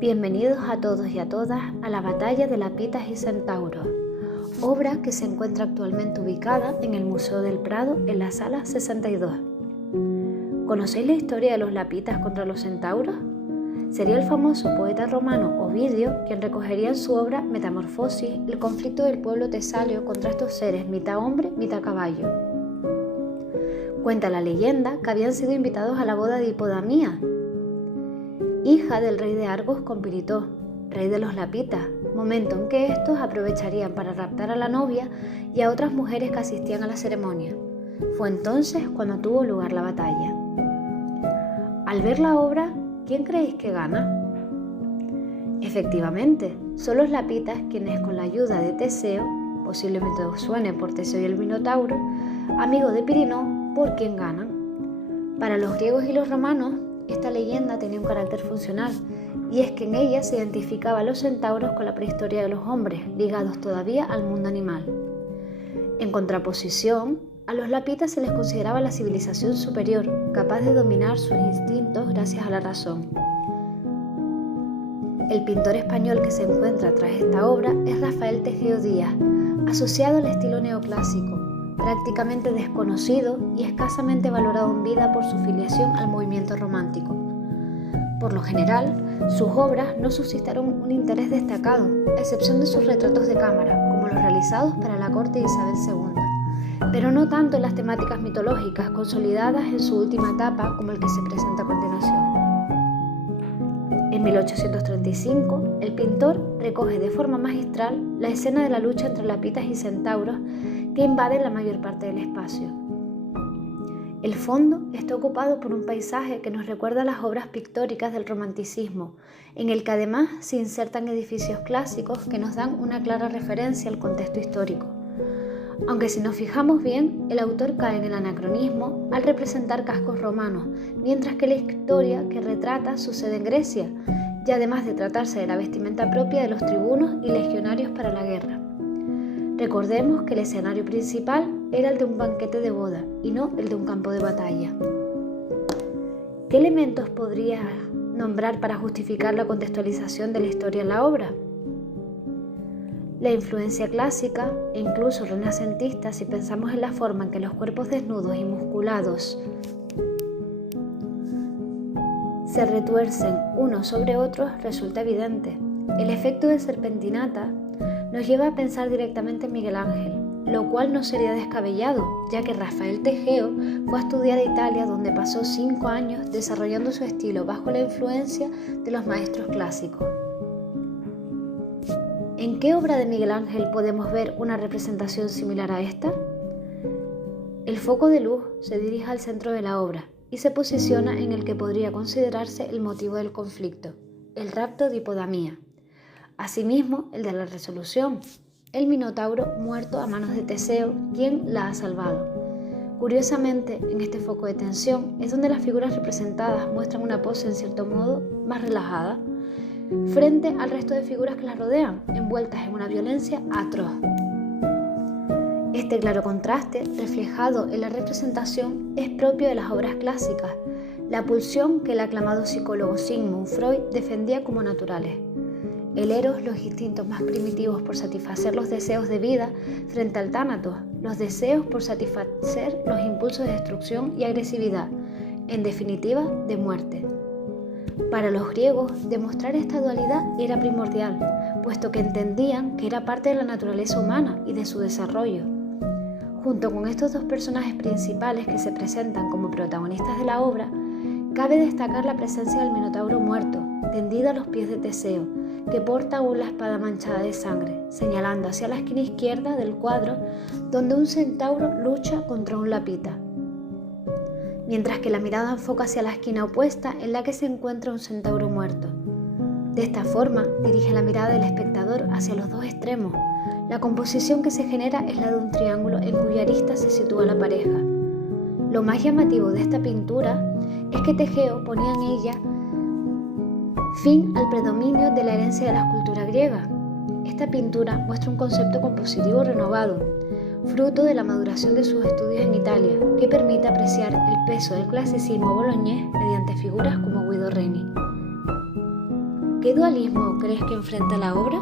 Bienvenidos a todos y a todas a la batalla de Lapitas y Centauros, obra que se encuentra actualmente ubicada en el Museo del Prado en la Sala 62. ¿Conocéis la historia de los Lapitas contra los Centauros? Sería el famoso poeta romano Ovidio quien recogería en su obra Metamorfosis el conflicto del pueblo tesalio contra estos seres mitad hombre, mitad caballo. Cuenta la leyenda que habían sido invitados a la boda de Hipodamía, hija del rey de Argos con Piritó, rey de los Lapitas, momento en que estos aprovecharían para raptar a la novia y a otras mujeres que asistían a la ceremonia. Fue entonces cuando tuvo lugar la batalla. Al ver la obra, ¿quién creéis que gana? Efectivamente, son los Lapitas quienes con la ayuda de Teseo, posiblemente os suene por Teseo y el Minotauro, amigo de Pirino, por quien ganan. Para los griegos y los romanos, esta leyenda tenía un carácter funcional, y es que en ella se identificaba a los centauros con la prehistoria de los hombres, ligados todavía al mundo animal. En contraposición, a los Lapitas se les consideraba la civilización superior, capaz de dominar sus instintos gracias a la razón. El pintor español que se encuentra tras esta obra es Rafael Tejeo Díaz, asociado al estilo neoclásico, prácticamente desconocido y escasamente valorado en vida por su filiación al movimiento romántico. Por lo general, sus obras no suscitaron un interés destacado, a excepción de sus retratos de cámara, como los realizados para la corte de Isabel II, pero no tanto en las temáticas mitológicas consolidadas en su última etapa como el que se presenta a continuación. En 1835, el pintor recoge de forma magistral la escena de la lucha entre Lapitas y centauros que invaden la mayor parte del espacio. El fondo está ocupado por un paisaje que nos recuerda a las obras pictóricas del romanticismo, en el que además se insertan edificios clásicos que nos dan una clara referencia al contexto histórico. Aunque si nos fijamos bien, el autor cae en el anacronismo al representar cascos romanos, mientras que la historia que retrata sucede en Grecia, y además de tratarse de la vestimenta propia de los tribunos y legionarios para la guerra. Recordemos que el escenario principal era el de un banquete de boda y no el de un campo de batalla. ¿Qué elementos podrías nombrar para justificar la contextualización de la historia en la obra? La influencia clásica e incluso renacentista, si pensamos en la forma en que los cuerpos desnudos y musculados se retuercen unos sobre otros, resulta evidente. El efecto de serpentinata nos lleva a pensar directamente en Miguel Ángel, lo cual no sería descabellado, ya que Rafael Tejeo fue a estudiar a Italia, donde pasó 5 años desarrollando su estilo bajo la influencia de los maestros clásicos. ¿En qué obra de Miguel Ángel podemos ver una representación similar a esta? El foco de luz se dirige al centro de la obra y se posiciona en el que podría considerarse el motivo del conflicto, el rapto de Hipodamía. Asimismo, el de la resolución, el Minotauro muerto a manos de Teseo, quien la ha salvado. Curiosamente, en este foco de tensión es donde las figuras representadas muestran una pose en cierto modo más relajada, frente al resto de figuras que las rodean, envueltas en una violencia atroz. Este claro contraste, reflejado en la representación, es propio de las obras clásicas, la pulsión que el aclamado psicólogo Sigmund Freud defendía como naturales. El eros, los instintos más primitivos por satisfacer los deseos de vida, frente al tánatos, los deseos por satisfacer los impulsos de destrucción y agresividad, en definitiva, de muerte. Para los griegos, demostrar esta dualidad era primordial, puesto que entendían que era parte de la naturaleza humana y de su desarrollo. Junto con estos dos personajes principales que se presentan como protagonistas de la obra, cabe destacar la presencia del Minotauro muerto, tendido a los pies de Teseo, que porta aún la espada manchada de sangre, señalando hacia la esquina izquierda del cuadro, donde un centauro lucha contra un Lapita, mientras que la mirada enfoca hacia la esquina opuesta en la que se encuentra un centauro muerto. De esta forma, dirige la mirada del espectador hacia los dos extremos. La composición que se genera es la de un triángulo en cuya arista se sitúa la pareja. Lo más llamativo de esta pintura es que Tejeo ponía en ella fin al predominio de la herencia de la escultura griega. Esta pintura muestra un concepto compositivo renovado, fruto de la maduración de sus estudios en Italia, que permite apreciar el peso del clasicismo boloñés mediante figuras como Guido Reni. ¿Qué dualismo crees que enfrenta la obra?